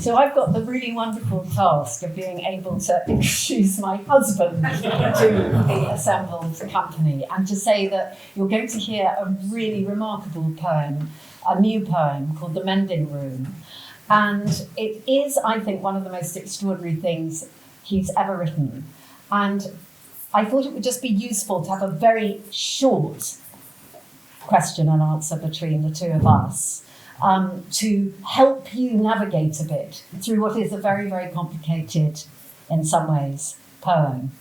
So I've got the really wonderful task of being able to introduce my husband to the assembled company and to say that you're going to hear a really remarkable poem, a new poem called The Mending Room. And it is, I think, one of the most extraordinary things he's ever written. And I thought it would just be useful to have a very short question and answer between the two of us. To help you navigate a bit through what is a very, very complicated, in some ways, poem.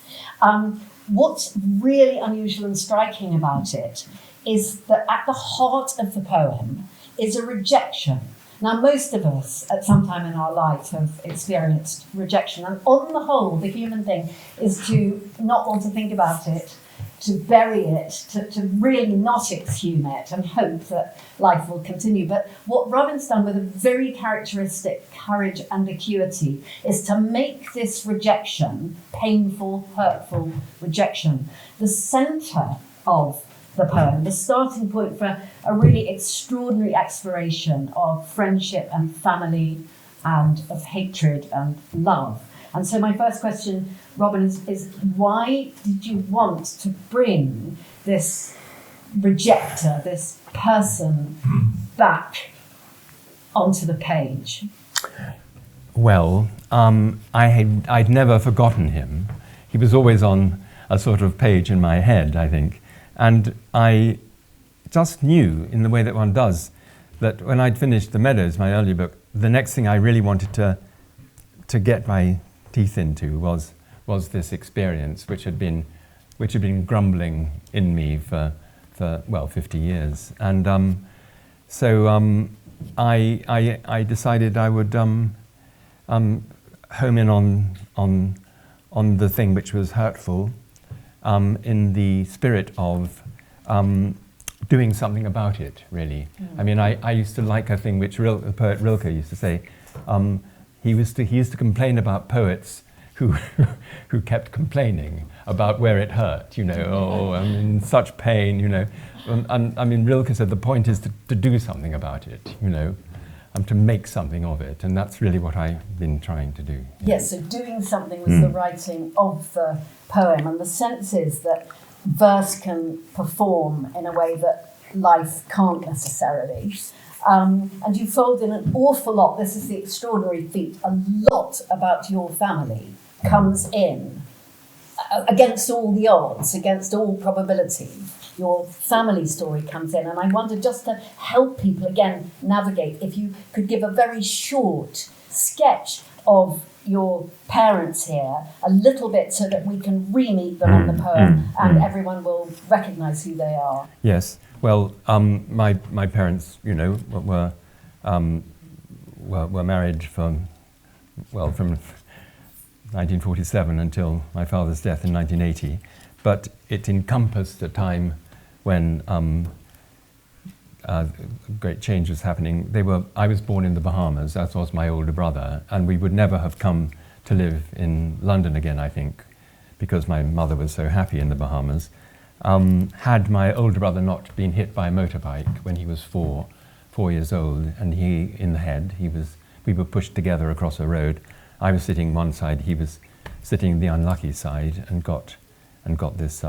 What's really unusual and striking about it is that at the heart of the poem is a rejection. Now, most of us at some time in our life have experienced rejection, and on the whole, the human thing is to not want to think about it, to bury it, to really not exhume it and hope that life will continue. But what Robin's done with a very characteristic courage and acuity is to make this rejection, painful, hurtful rejection, the centre of the poem, the starting point for a really extraordinary exploration of friendship and family and of hatred and love. And so my first question, Robin, is why did you want to bring this rejecter, this person, back onto the page? Well, I'd never forgotten him. He was always on a sort of page in my head, I think. And I just knew, in the way that one does, that when I'd finished The Meadows, my earlier book, the next thing I really wanted to get my teeth into was this experience, which had been grumbling in me for 50 years, and so I decided I would home in on the thing which was hurtful, in the spirit of doing something about it. Really, I mean, I used to like a thing which the poet Rilke used to say. He used to complain about poets who kept complaining about where it hurt, you know, oh, I'm in such pain, you know. And I mean, Rilke said the point is to do something about it, you know, to make something of it. And that's really what I've been trying to do. Yes, so doing something was the writing of the poem. And the sense is that verse can perform in a way that life can't necessarily. And you fold in an awful lot, this is the extraordinary feat, a lot about your family comes in against all the odds, against all probability. Your family story comes in, and I wonder, just to help people again navigate, if you could give a very short sketch of your parents here, a little bit, so that we can re-meet them in the poem and everyone will recognise who they are. Yes. Well, my parents, you know, were married from 1947 until my father's death in 1980, but it encompassed a time when great change was happening. I was born in the Bahamas, as was my older brother, and we would never have come to live in London again, I think, because my mother was so happy in the Bahamas. Had my older brother not been hit by a motorbike when he was four years old, and he in the head, we were pushed together across a road. I was sitting one side, he was sitting the unlucky side, and got this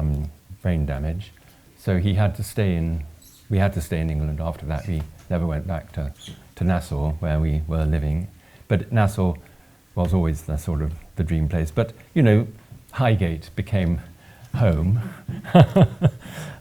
brain damage. So we had to stay in England after that. We never went back to Nassau, where we were living. But Nassau was always the sort of the dream place. But, you know, Highgate became home.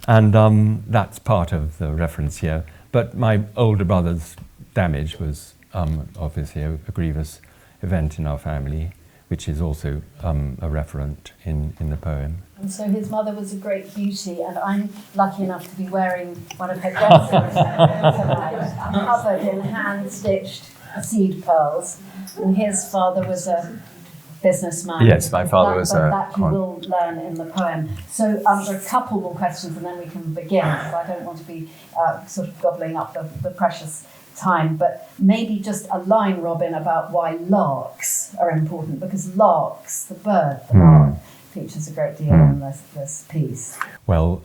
And that's part of the reference here. But my older brother's damage was obviously a grievous event in our family, which is also a referent in the poem. And so his mother was a great beauty, and I'm lucky enough to be wearing one of her dresses tonight, covered in hand-stitched seed pearls. And his father was a businessman. Yes, my father was a that you will learn in the poem. So there are a couple more questions and then we can begin, because I don't want to be sort of gobbling up the precious time, but maybe just a line, Robin, about why larks are important, because larks, the bird, the lark, features a great deal in this piece. Well,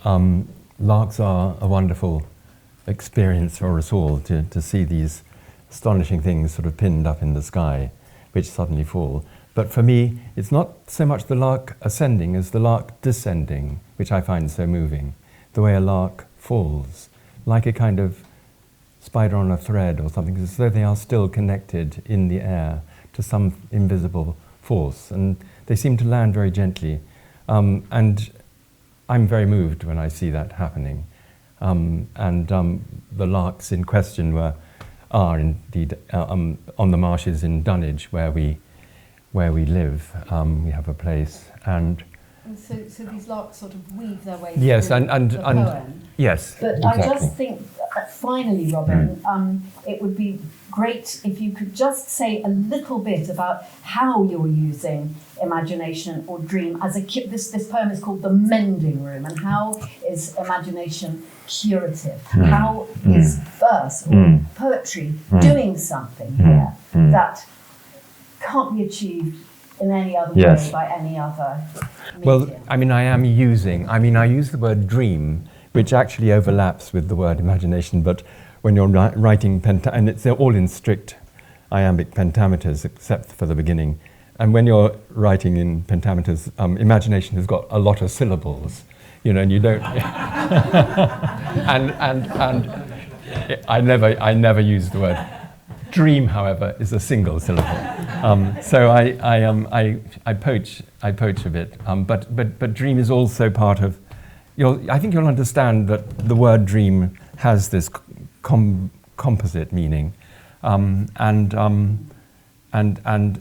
larks are a wonderful experience for us all, to see these astonishing things sort of pinned up in the sky, which suddenly fall. But for me, it's not so much the lark ascending as the lark descending, which I find so moving. The way a lark falls, like a kind of spider on a thread or something, as though they are still connected in the air to some invisible force. And they seem to land very gently. And I'm very moved when I see that happening. The larks in question are indeed on the marshes in Dunwich, where we live. We have a place, and so these larks sort of weave their way yes, through and the poem. Yes, but exactly. I just think, finally, Robin, it would be great if you could just say a little bit about how you're using imagination or dream as this poem is called The Mending Room, and how is imagination curative? How is verse or poetry doing something here that can't be achieved in any other way by any other medium? Well, I use the word dream, which actually overlaps with the word imagination, but when you're writing and it's all in strict iambic pentameters except for the beginning, and when you're writing in pentameters, imagination has got a lot of syllables, and you don't and I never use the word. Dream, however, is a single syllable. So I poach a bit. But dream is also part of. I think you'll understand that the word dream has this composite meaning, and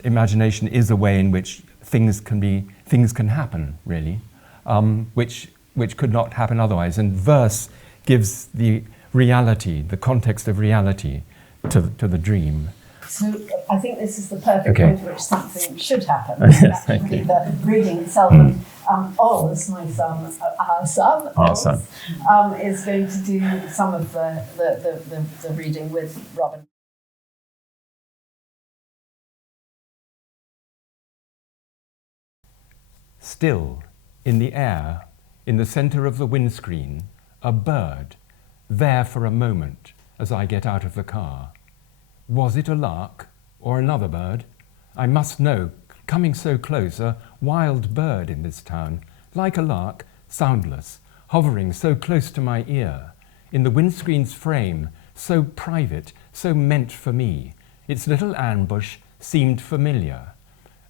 imagination is a way in which things can happen, really, which could not happen otherwise. And verse gives the reality, the context of reality, to the dream. So I think this is the perfect point at which something should happen. Yes, actually, the reading itself. And Oz, my son, our son, is going to do some of the reading with Robin. Still, in the air, in the centre of the windscreen, a bird, there for a moment as I get out of the car. Was it a lark or another bird? I must know, coming so close, a wild bird in this town, like a lark, soundless, hovering so close to my ear, in the windscreen's frame, so private, so meant for me. Its little ambush seemed familiar,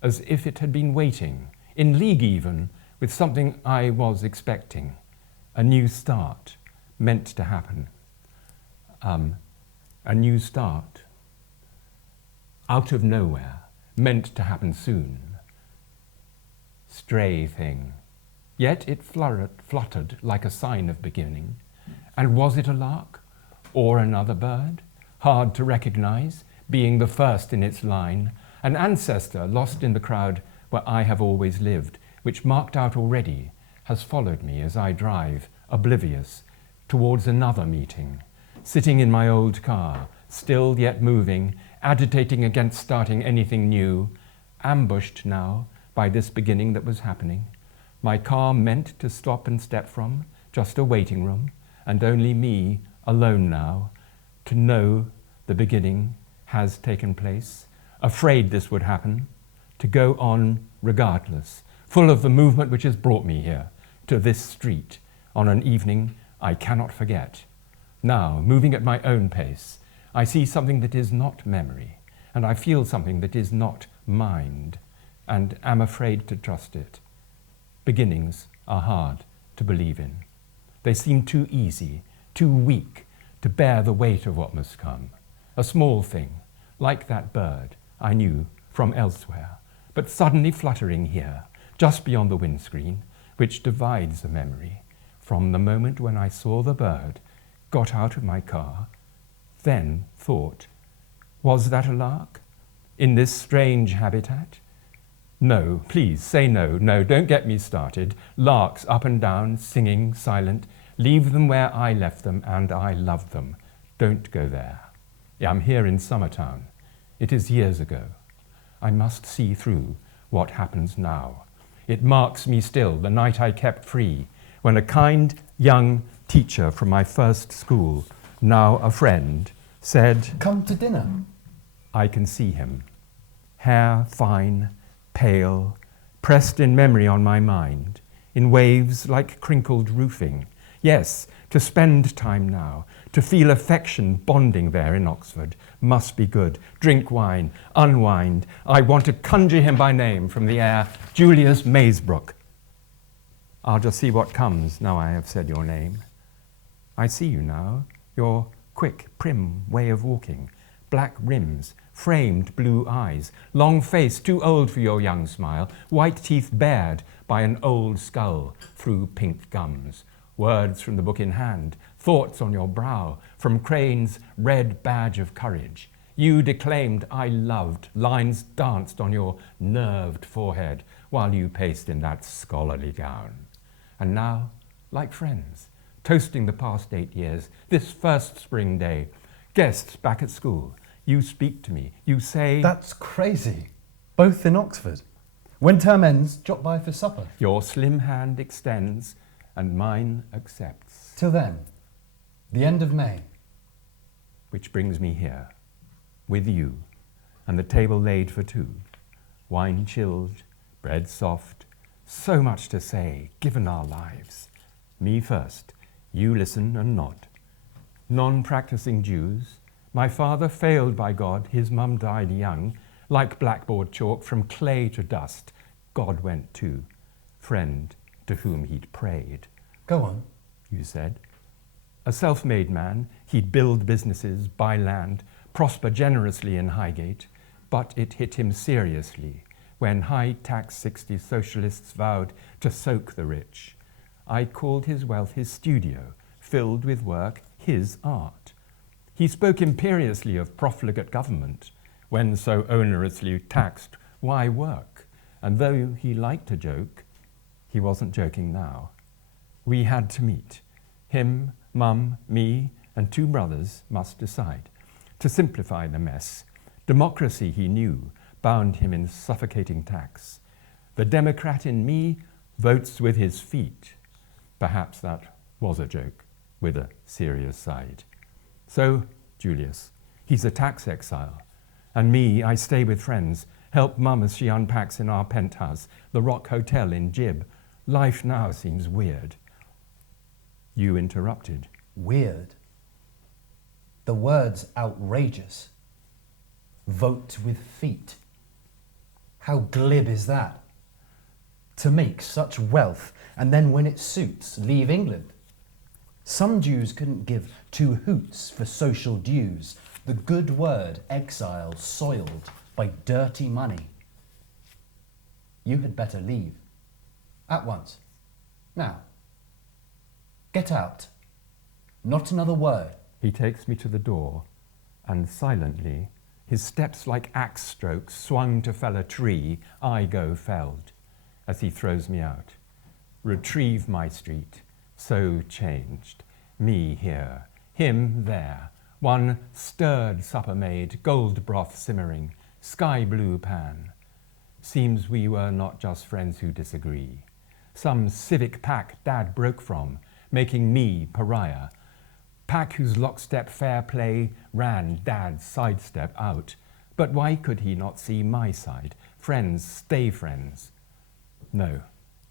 as if it had been waiting, in league even, with something I was expecting, a new start, meant to happen. A new start, out of nowhere, meant to happen soon. Stray thing, yet it fluttered like a sign of beginning. And was it a lark or another bird? Hard to recognize, being the first in its line, an ancestor lost in the crowd where I have always lived, which marked out already, has followed me as I drive, oblivious, towards another meeting, sitting in my old car, still yet moving, agitating against starting anything new, ambushed now by this beginning that was happening. My car meant to stop and step from, just a waiting room, and only me, alone now, to know the beginning has taken place, afraid this would happen, to go on regardless, full of the movement which has brought me here, to this street, on an evening I cannot forget. Now, moving at my own pace, I see something that is not memory, and I feel something that is not mind, and am afraid to trust it. Beginnings are hard to believe in. They seem too easy, too weak to bear the weight of what must come. A small thing, like that bird I knew from elsewhere, but suddenly fluttering here, just beyond the windscreen, which divides the memory from the moment when I saw the bird, got out of my car, then thought, was that a lark in this strange habitat? No, please, say no. No, don't get me started. Larks up and down, singing, silent. Leave them where I left them, and I love them. Don't go there. I'm here in Summertown. It is years ago. I must see through what happens now. It marks me still, the night I kept free, when a kind young teacher from my first school, now a friend, said, "Come to dinner." I can see him. Hair fine, pale, pressed in memory on my mind, in waves like crinkled roofing. Yes, to spend time now, to feel affection bonding there in Oxford, must be good. Drink wine, unwind. I want to conjure him by name from the air, Julius Maysbrook. I'll just see what comes now I have said your name. I see you now, your quick, prim way of walking, black rims, framed blue eyes, long face too old for your young smile, white teeth bared by an old skull through pink gums, words from the book in hand, thoughts on your brow, from Crane's red badge of courage. You declaimed I loved, lines danced on your nerved forehead while you paced in that scholarly gown. And now, like friends, toasting the past 8 years, this first spring day, guests back at school, you speak to me, you say... That's crazy. Both in Oxford. When term ends, drop by for supper. Your slim hand extends and mine accepts. Till then, the end of May. Which brings me here, with you, and the table laid for two. Wine chilled, bread soft, so much to say, given our lives. Me first, you listen and nod. Non-practicing Jews, my father failed by God, his mum died young, like blackboard chalk from clay to dust, God went too, friend to whom he'd prayed. Go on. You said. A self-made man, he'd build businesses, buy land, prosper generously in Highgate, but it hit him seriously when high-tax 60s socialists vowed to soak the rich. I called his wealth his studio, filled with work, his art. He spoke imperiously of profligate government, when so onerously taxed, why work? And though he liked to joke, he wasn't joking now. We had to meet. Him, Mum, me, and 2 brothers must decide. To simplify the mess, democracy, he knew, bound him in suffocating tax. The Democrat in me votes with his feet. Perhaps that was a joke, with a serious side. So, Julius, he's a tax exile. And me, I stay with friends, help Mum as she unpacks in our penthouse, the Rock Hotel in Gib. Life now seems weird. You interrupted. Weird. The word's outrageous. Vote with feet. How glib is that? To make such wealth and then when it suits, leave England. Some Jews couldn't give 2 hoots for social dues. The good word exile soiled by dirty money. You had better leave. At once. Now. Get out. Not another word. He takes me to the door, and silently, his steps like axe strokes swung to fell a tree, I go felled, as he throws me out. Retrieve my street, so changed, me here, him there, one stirred supper made, gold broth simmering, sky blue pan. Seems we were not just friends who disagree. Some civic pack Dad broke from, making me pariah. Pack whose lockstep fair play ran Dad's sidestep out. But why could he not see my side? Friends, stay friends. No,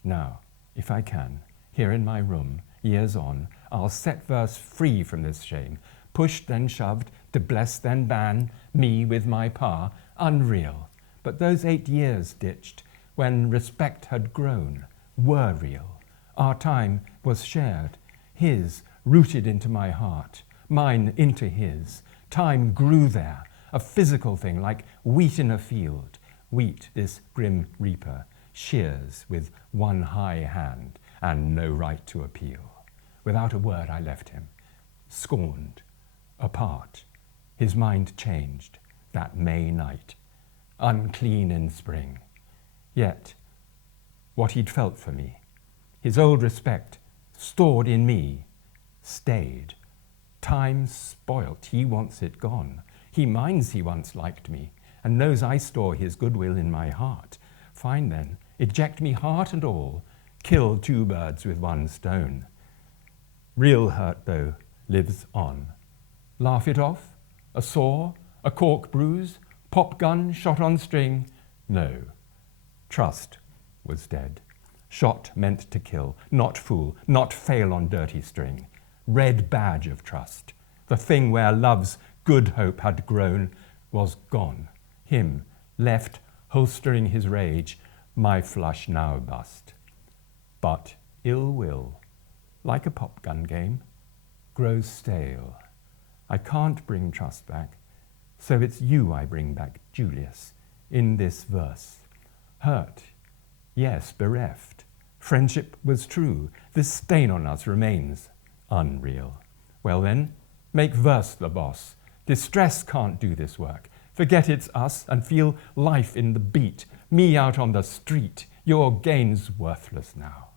now, if I can, here in my room, years on, I'll set verse free from this shame, pushed then shoved, to bless then ban, me with my pa, unreal. But those 8 years ditched, when respect had grown, were real. Our time was shared, his rooted into my heart, mine into his. Time grew there, a physical thing like wheat in a field. Wheat this grim reaper shears with one high hand and no right to appeal. Without a word I left him, scorned, apart. His mind changed that May night, unclean in spring. Yet, what he'd felt for me, his old respect, stored in me, stayed. Time spoilt, he wants it gone. He minds he once liked me, and knows I store his goodwill in my heart. Fine then, eject me heart and all, kill two birds with one stone. Real hurt, though, lives on. Laugh it off? A sore? A cork bruise? Pop gun shot on string? No. Trust was dead. Shot meant to kill, not fool, not fail on dirty string. Red badge of trust. The thing where love's good hope had grown was gone. Him, left, holstering his rage, my flush now bust. But ill will, like a pop gun game, grows stale. I can't bring trust back, so it's you I bring back, Julius, in this verse. Hurt, yes, bereft. Friendship was true. This stain on us remains unreal. Well then, make verse the boss. Distress can't do this work. Forget it's us and feel life in the beat. Me out on the street, your gain's worthless now.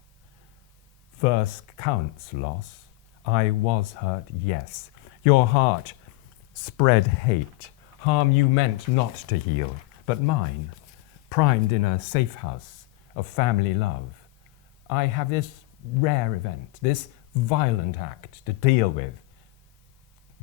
Verse counts loss. I was hurt, yes. Your heart spread hate. Harm you meant not to heal, but mine, primed in a safe house of family love. I have this rare event, this violent act to deal with.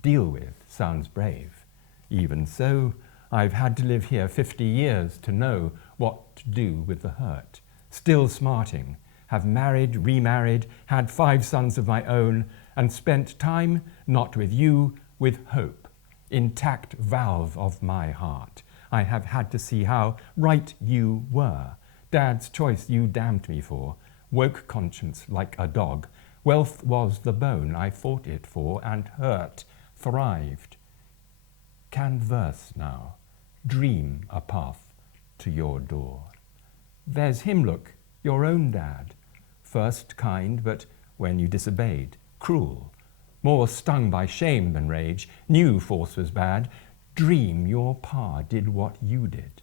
Deal with sounds brave. Even so, I've had to live here 50 years to know what to do with the hurt. Still smarting, have married, remarried, had 5 sons of my own, and spent time not with you, with hope, intact valve of my heart. I have had to see how right you were. Dad's choice you damned me for, woke conscience like a dog. Wealth was the bone I fought it for, and hurt thrived. Can verse now dream a path to your door? There's him, look, your own dad. First kind, but when you disobeyed, cruel. More stung by shame than rage, knew force was bad. Dream your pa did what you did.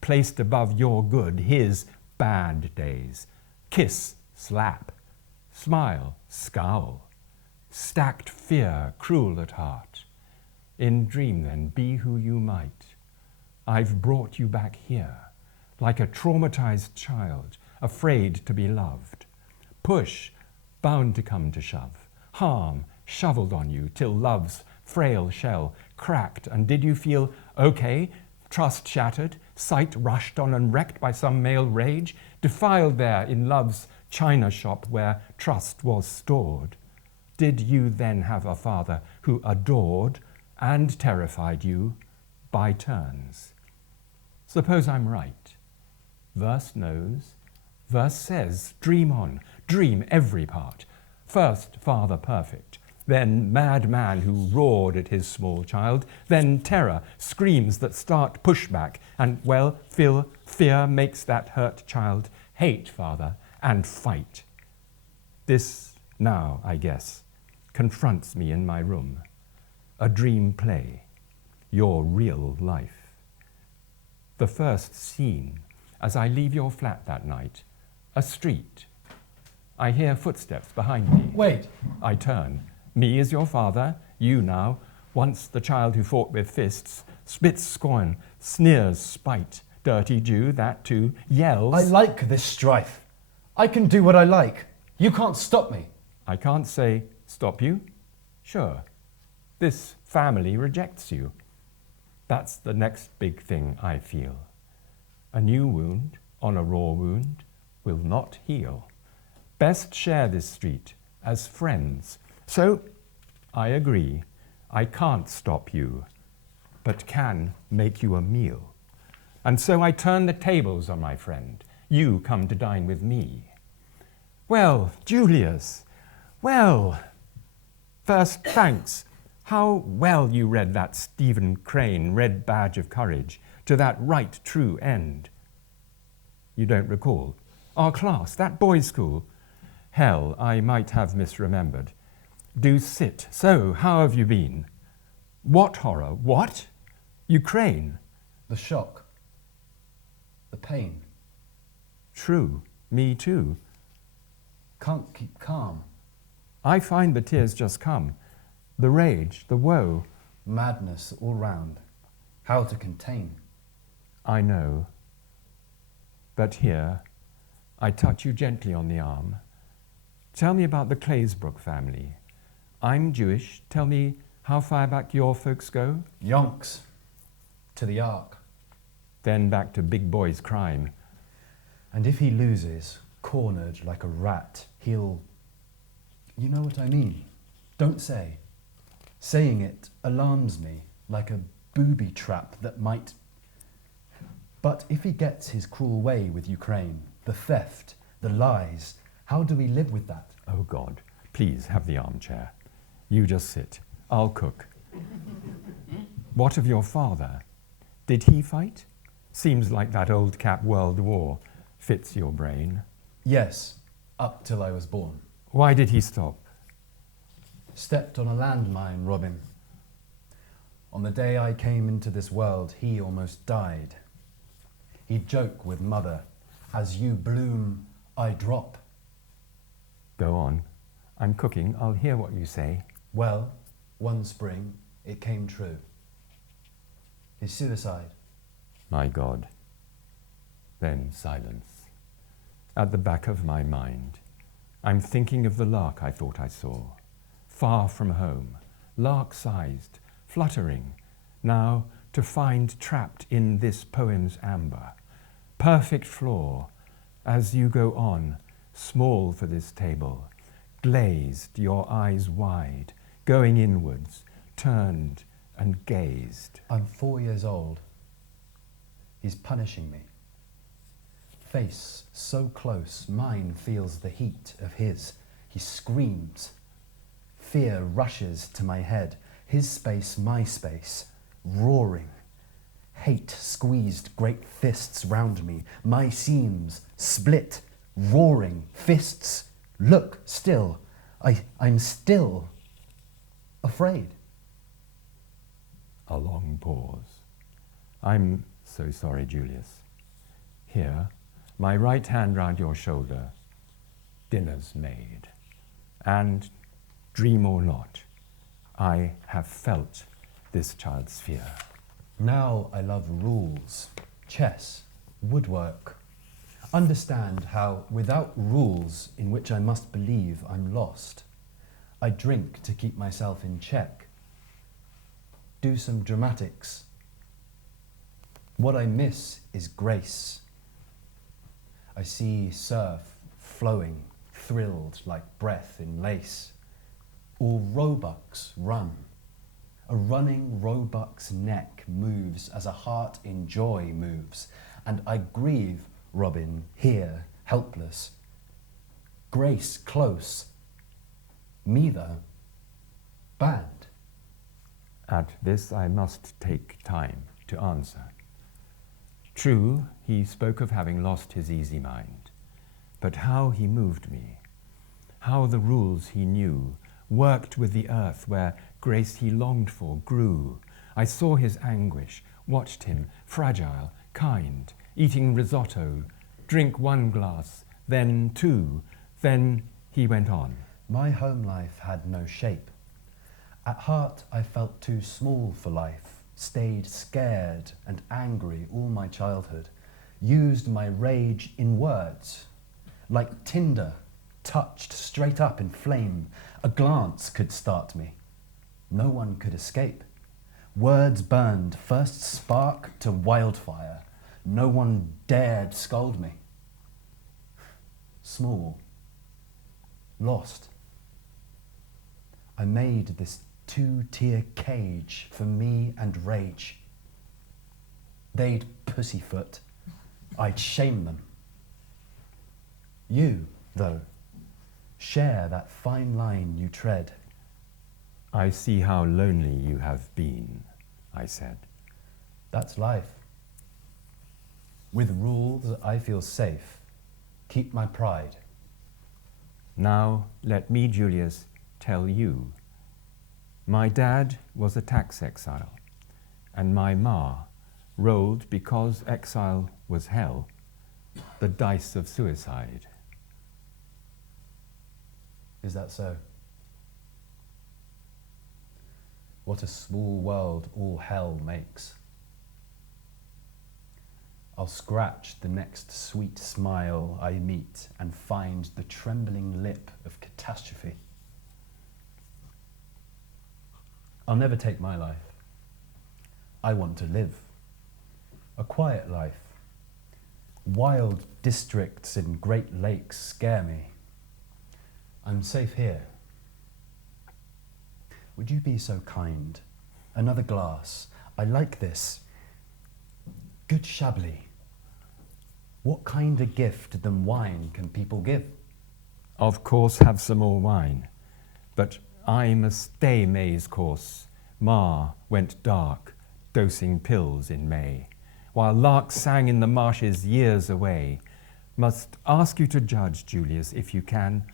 Placed above your good his bad days. Kiss, slap, smile, scowl. Stacked fear, cruel at heart. In dream then, be who you might. I've brought you back here, like a traumatized child, afraid to be loved. Push, bound to come to shove. Harm, shoveled on you till love's frail shell cracked. And did you feel okay? Trust shattered, sight rushed on and wrecked by some male rage, defiled there in love's china shop where trust was stored. Did you then have a father who adored and terrified you by turns? Suppose I'm right. Verse knows, verse says, dream on, dream every part. First, father perfect, then mad man who roared at his small child, then terror, screams that start pushback, and, well, fear makes that hurt child hate father and fight. This now, I guess, confronts me in my room. A dream play, your real life. The first scene, as I leave your flat that night, a street. I hear footsteps behind me. Wait. I turn. Me is your father, you now, once the child who fought with fists, spits scorn, sneers spite, dirty Jew, that too, yells. I like this strife. I can do what I like. You can't stop me. I can't say, stop you? Sure. This family rejects you. That's the next big thing I feel. A new wound on a raw wound will not heal. Best share this street as friends. So, I agree, I can't stop you, but can make you a meal. And so I turn the tables on my friend. You come to dine with me. Well, Julius, well, first, thanks. How well you read that Stephen Crane Red Badge of Courage to that right true end. You don't recall? Our class, that boys' school. Hell, I might have misremembered. Do sit. So, how have you been? What horror? What? Ukraine? The shock. The pain. True, me too. Can't keep calm. I find the tears just come. The rage, the woe. Madness all round. How to contain? I know. But here, I touch you gently on the arm. Tell me about the Claysbrook family. I'm Jewish. Tell me how far back your folks go. Yonks. To the Ark. Then back to big boy's crime. And if he loses, cornered like a rat, he'll... You know what I mean? Don't say. Saying it alarms me, like a booby trap that might... But if he gets his cruel way with Ukraine, the theft, the lies, how do we live with that? Oh God, please have the armchair. You just sit. I'll cook. What of your father? Did he fight? Seems like that old cap World War fits your brain. Yes, up till I was born. Why did he stop? Stepped on a landmine, Robin. On the day I came into this world, he almost died. He'd joke with mother, as you bloom, I drop. Go on. I'm cooking. I'll hear what you say. Well, one spring, it came true. His suicide. My God. Then silence. At the back of my mind, I'm thinking of the lark I thought I saw. Far from home, lark-sized, fluttering, now to find trapped in this poem's amber. Perfect floor, as you go on, small for this table, glazed, your eyes wide, going inwards, turned and gazed. I'm 4 years old. He's punishing me. Face so close, mine feels the heat of his. He screams. Fear rushes to my head. His space, my space, roaring. Hate squeezed great fists round me. My seams split, roaring fists. Look, still. I'm still afraid. A long pause. I'm so sorry, Julius. Here, my right hand round your shoulder. Dinner's made. And, dream or not, I have felt this child's fear. Now I love rules, chess, woodwork. Understand how, without rules in which I must believe, I'm lost. I drink to keep myself in check. Do some dramatics. What I miss is grace. I see surf flowing, thrilled like breath in lace. All roebucks run. A running roebuck's neck moves as a heart in joy moves, and I grieve, Robin, here, helpless. Grace close. Me though, banned. At this I must take time to answer. True, he spoke of having lost his easy mind, but how he moved me, how the rules he knew worked with the earth where grace he longed for grew. I saw his anguish, watched him, fragile, kind, eating risotto, drink one glass, then two, then he went on. My home life had no shape. At heart I felt too small for life, stayed scared and angry all my childhood, used my rage in words, like tinder, touched straight up in flame. A glance could start me. No one could escape. Words burned, first spark to wildfire. No one dared scold me. Small, lost. I made this two-tier cage for me and rage. They'd pussyfoot. I'd shame them. You, though, share that fine line you tread. I see how lonely you have been, I said. That's life. With rules, I feel safe. Keep my pride. Now let me, Julius, tell you. My dad was a tax exile, and my ma rolled because exile was hell. the dice of suicide. Is that so? What a small world all hell makes. I'll scratch the next sweet smile I meet and find the trembling lip of catastrophe. I'll never take my life. I want to live. A quiet life. Wild districts and great lakes scare me. I'm safe here. Would you be so kind? Another glass. I like this. Good Chablis. What kinder gift than wine can people give? Of course, have some more wine, but I must stay May's course. Ma went dark, dosing pills in May, while larks sang in the marshes years away. Must ask you to judge, Julius, if you can.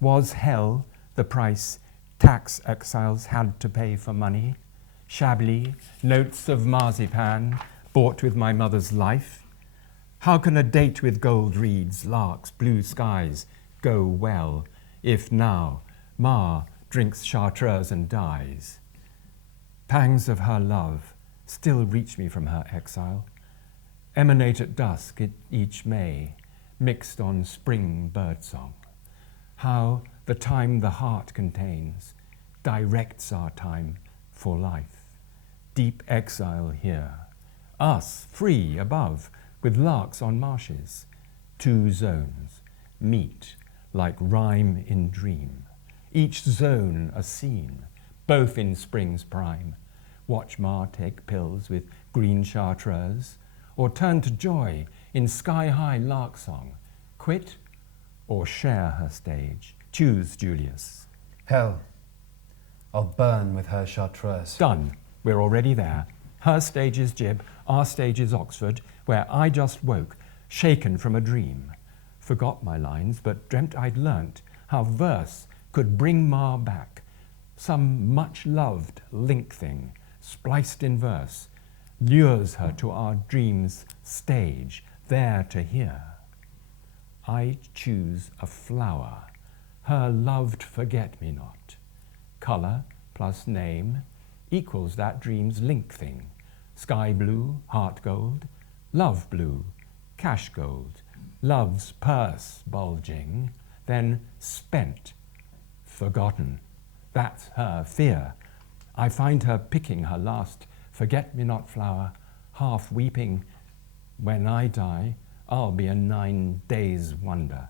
Was hell the price tax exiles had to pay for money? Chablis, notes of marzipan, bought with my mother's life? How can a date with gold reeds, larks, blue skies go well, if now Ma drinks chartreuse and dies? Pangs of her love still reach me from her exile, emanate at dusk each May, mixed on spring birdsong. How the time the heart contains directs our time for life. Deep exile here, us free above, with larks on marshes. Two zones meet like rhyme in dream, each zone a scene, both in spring's prime. Watch Ma take pills with green chartreuse, or turn to joy in sky-high lark song. Quit or share her stage? Choose, Julius. Hell. I'll burn with her chartreuse. Done. We're already there. Her stage is Gib, our stage is Oxford, where I just woke, shaken from a dream. Forgot my lines, but dreamt I'd learnt how verse could bring Ma back. Some much-loved link thing, spliced in verse, lures her to our dream's stage, there to hear. I choose a flower, her loved forget-me-not. Colour plus name equals that dream's link thing. Sky blue, heart gold, love blue, cash gold, love's purse bulging, then spent, forgotten. That's her fear. I find her picking her last forget-me-not flower, half weeping. When I die, I'll be a 9 days wonder.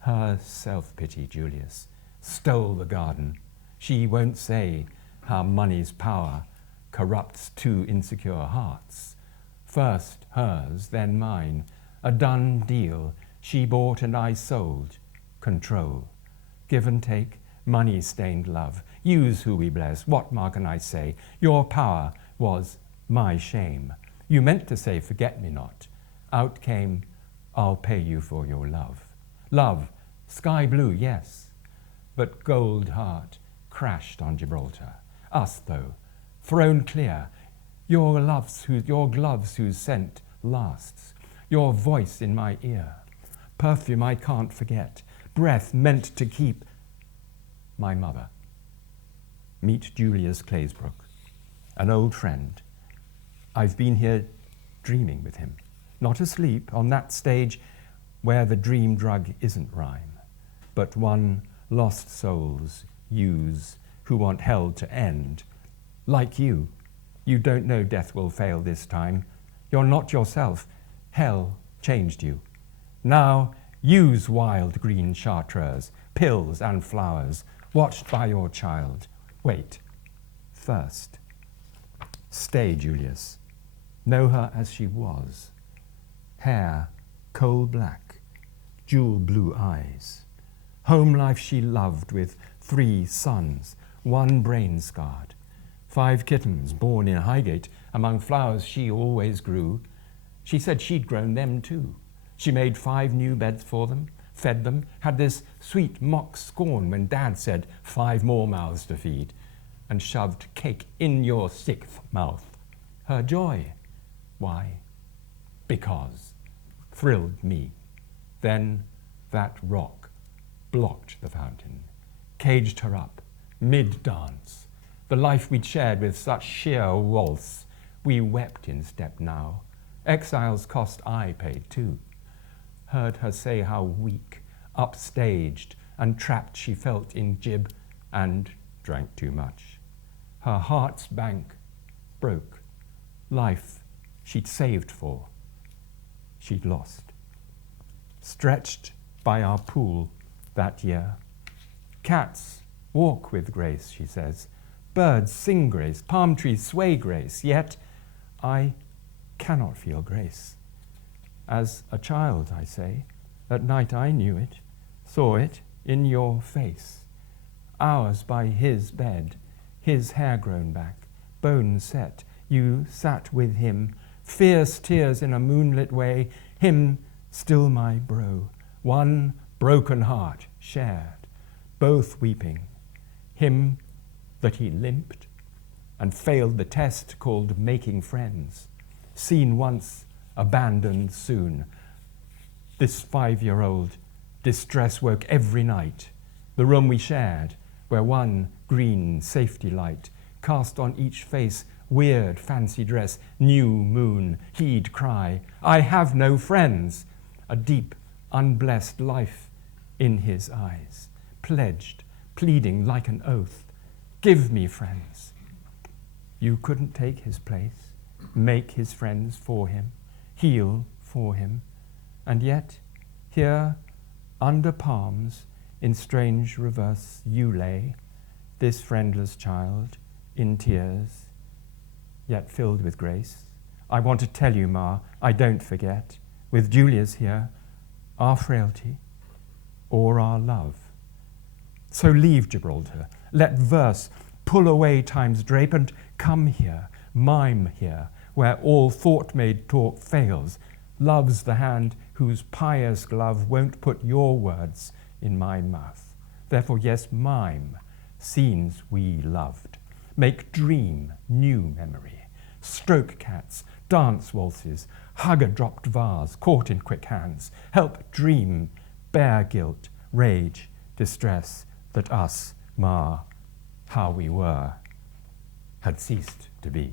Her self-pity, Julius, stole the garden. She won't say how money's power corrupts two insecure hearts. First hers, then mine, a done deal. She bought and I sold. Control. Give and take, money-stained love. Use who we bless. What more can I say? Your power was my shame. You meant to say forget-me-not. Out came, I'll pay you for your love. Love, sky blue, yes, but gold heart crashed on Gibraltar. Us, though, thrown clear, your gloves whose scent lasts, your voice in my ear, perfume I can't forget, breath meant to keep. My mother. Meet Julius Claysbrook, an old friend. I've been here dreaming with him, not asleep on that stage where the dream drug isn't rhyme, but one lost souls use who want hell to end. Like you don't know death will fail this time. You're not yourself. Hell changed you. Now use wild green chartreuse, pills and flowers, watched by your child. Wait, first. Stay, Julius. Know her as she was. Hair coal black, jewel blue eyes. Home life she loved with 3 sons, 1 brain scarred. 5 kittens born in Highgate among flowers she always grew. She said she'd grown them too. She made 5 new beds for them, fed them, had this sweet mock scorn when Dad said 5 more mouths to feed, and shoved cake in your 6th mouth. Her joy. Why? Because. thrilled me. Then that rock blocked the fountain, caged her up, mid-dance. The life we'd shared with such sheer waltz, we wept in step now. Exile's cost I paid too. Heard her say how weak, upstaged, and trapped she felt in jib, and drank too much. Her heart's bank broke. Life she'd saved for, she'd lost. Stretched by our pool that year. Cats walk with grace, she says. Birds sing grace, palm trees sway grace, yet I cannot feel grace. As a child, I say, at night I knew it, saw it in your face. Hours by his bed, his hair grown back, bone set, you sat with him, fierce tears in a moonlit way, him still my bro, one broken heart shared, both weeping, him that he limped and failed the test called making friends, seen once, abandoned soon. This 5-year-old distress woke every night, the room we shared, where one green safety light cast on each face weird fancy dress, new moon, he'd cry, I have no friends, a deep, unblessed life in his eyes, pledged, pleading like an oath, give me friends. You couldn't take his place, make his friends for him, heal for him, and yet here, under palms, in strange reverse you lay, this friendless child, in tears, yet filled with grace. I want to tell you, Ma, I don't forget, with Julia's here, our frailty or our love. So leave Gibraltar, let verse pull away time's drape and come here, mime here, where all thought-made talk fails. Love's the hand whose pious glove won't put your words in my mouth. Therefore, yes, mime scenes we loved. Make dream new memory. Stroke cats, dance waltzes, hug a dropped vase caught in quick hands. Help dream, bear guilt, rage, distress that us, Ma, how we were, had ceased to be.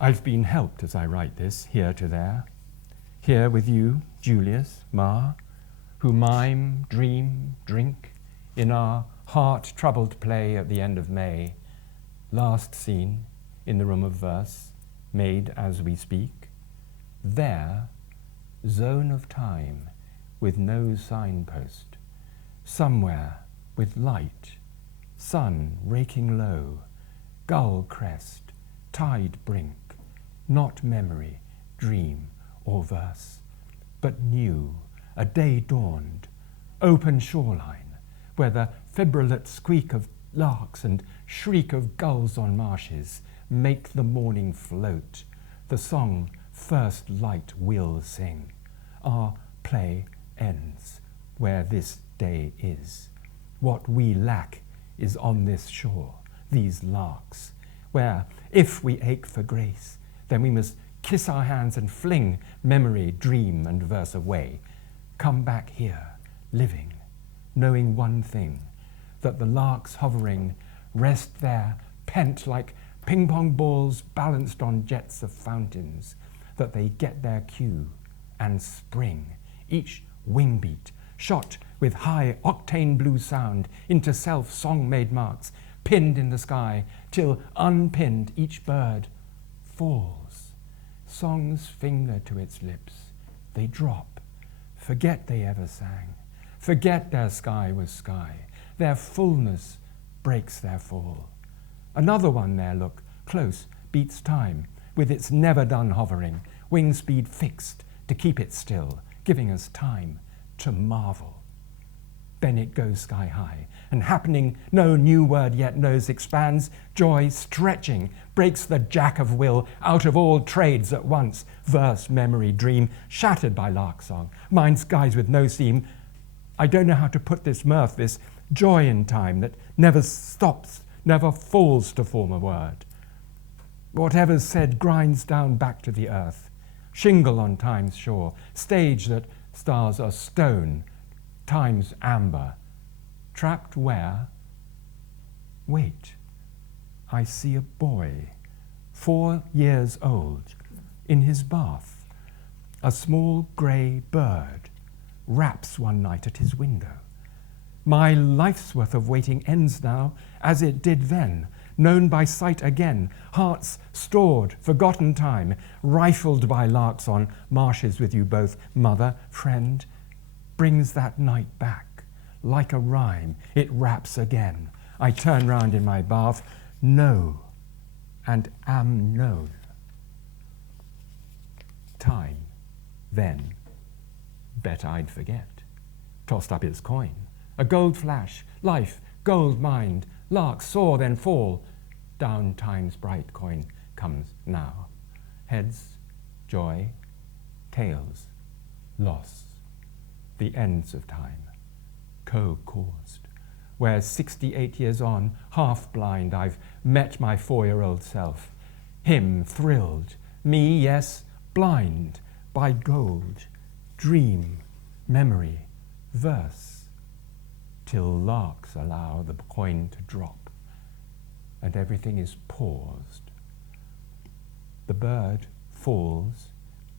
I've been helped as I write this, here to there. Here with you, Julius, Ma, who mime, dream, drink, in our heart-troubled play at the end of May, last scene in the room of verse, made as we speak. There, zone of time with no signpost, somewhere with light, sun raking low, gull crest, tide brink, not memory, dream, or verse, but new, a day dawned, open shoreline, where the fibrillate squeak of larks and shriek of gulls on marshes make the morning float. The song first light will sing. Our play ends where this day is. What we lack is on this shore, these larks, where if we ache for grace, then we must kiss our hands and fling memory, dream, and verse away. Come back here, living, knowing one thing, that the larks hovering rest there, pent like ping-pong balls balanced on jets of fountains, that they get their cue and spring, each wing beat, shot with high octane blue sound into self-song-made marks, pinned in the sky, till unpinned each bird falls. Song's finger to its lips, they drop, forget they ever sang, forget their sky was sky, their fullness breaks their fall. Another one there, look, close, beats time, with its never-done hovering, wing speed fixed to keep it still, giving us time to marvel. Then it goes sky high, and happening no new word yet knows expands, joy stretching, breaks the jack of will out of all trades at once, verse, memory, dream, shattered by lark song, mind skies with no seam. I don't know how to put this mirth, this joy in time that never stops, never falls to form a word. Whatever's said grinds down back to the earth. Shingle on time's shore, stage that stars are stone, time's amber. Trapped where? Wait, I see a boy, 4 years old, in his bath. A small grey bird raps one night at his window. My life's worth of waiting ends now, as it did then, known by sight again, hearts stored, forgotten time, rifled by larks on marshes with you both, mother, friend, brings that night back. Like a rhyme, it raps again. I turn round in my bath, know, and am known. Time, then, bet I'd forget. Tossed up its coin, a gold flash, life, gold mind, larks soar then fall. Down time's bright coin comes now. Heads, joy, tails, loss, the ends of time, co-caused. Where 68 years on, half blind, I've met my 4-year-old self. Him thrilled, me, yes, blind, by gold, dream, memory, verse, till larks allow the coin to drop, and everything is paused. The bird falls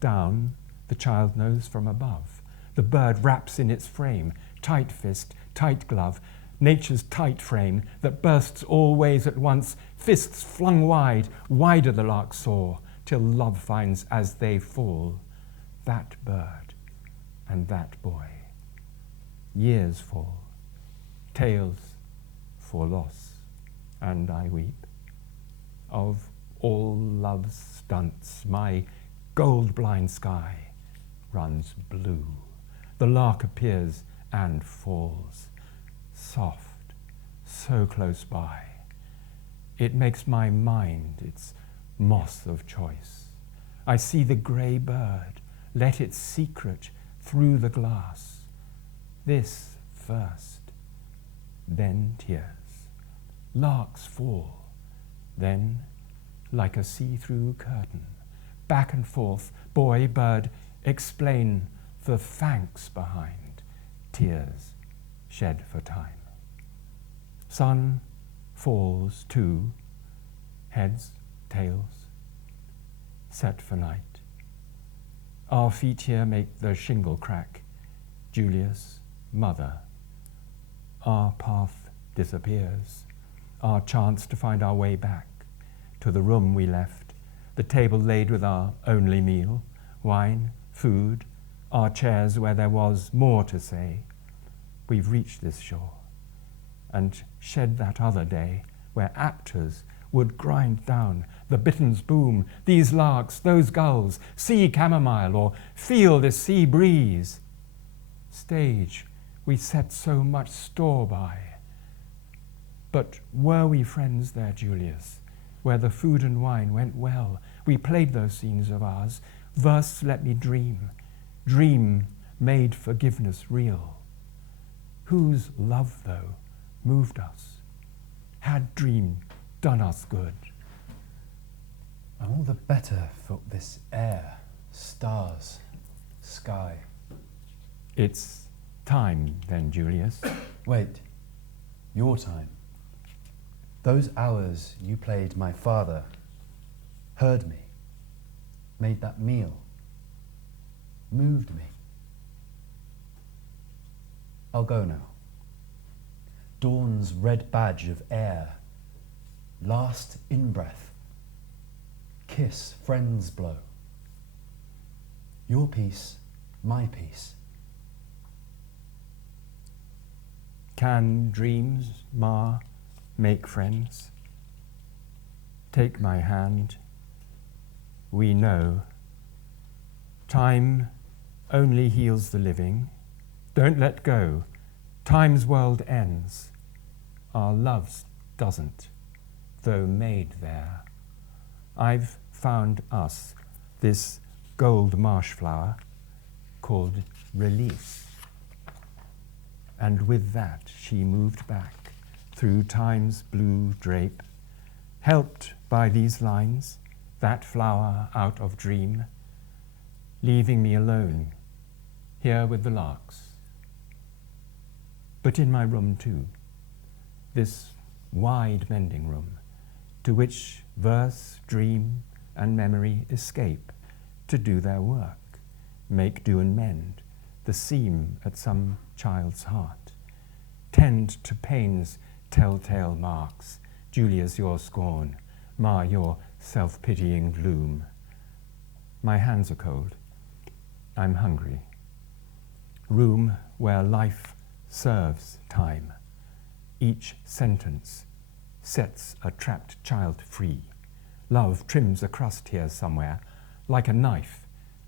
down, the child knows from above. The bird wraps in its frame, tight fist, tight glove, nature's tight frame that bursts all ways at once, fists flung wide, wider the lark soar, till love finds as they fall that bird and that boy. Years fall, tales for loss, and I weep. Of all love's stunts, my gold-blind sky runs blue. The lark appears and falls, soft, so close by. It makes my mind its moth of choice. I see the grey bird let its secret through the glass. This first, then tears. Larks fall, then, like a see-through curtain, back and forth, boy, bird, explain the thanks behind tears shed for time. Sun falls too, heads, tails, set for night. Our feet here make the shingle crack. Julius, mother. Our path disappears. Our chance to find our way back to the room we left, the table laid with our only meal, wine, food, our chairs where there was more to say. We've reached this shore and shed that other day where actors would grind down the bitterns boom, these larks, those gulls, sea chamomile, or feel the sea breeze. Stage we set so much store by. But were we friends there, Julius, where the food and wine went well? We played those scenes of ours. Verse let me dream. Dream made forgiveness real. Whose love, though, moved us? Had dream done us good? I'm all the better for this air, stars, sky. It's time then, Julius. Wait, your time. Those hours you played my father, heard me, made that meal, moved me. I'll go now. Dawn's red badge of air, last in-breath, kiss friend's blow. Your peace, my peace. Can dreams mar, make friends? Take my hand. We know time only heals the living. Don't let go. Time's world ends. Our love's doesn't, though made there. I've found us this gold marsh flower called release. And with that she moved back through time's blue drape, helped by these lines, that flower out of dream, leaving me alone here with the larks. But in my room too, this wide mending room, to which verse, dream, and memory escape to do their work, make, do, and mend the seam at some child's heart, tend to pain's telltale marks, Julia's your scorn, mar your self-pitying gloom. My hands are cold, I'm hungry. Room where life serves time. Each sentence sets a trapped child free. Love trims a crust here somewhere, like a knife,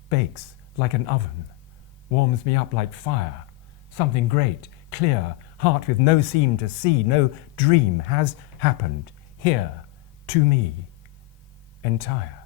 bakes like an oven, warms me up like fire. Something great, clear, heart with no seam to see, no dream has happened here to me entire.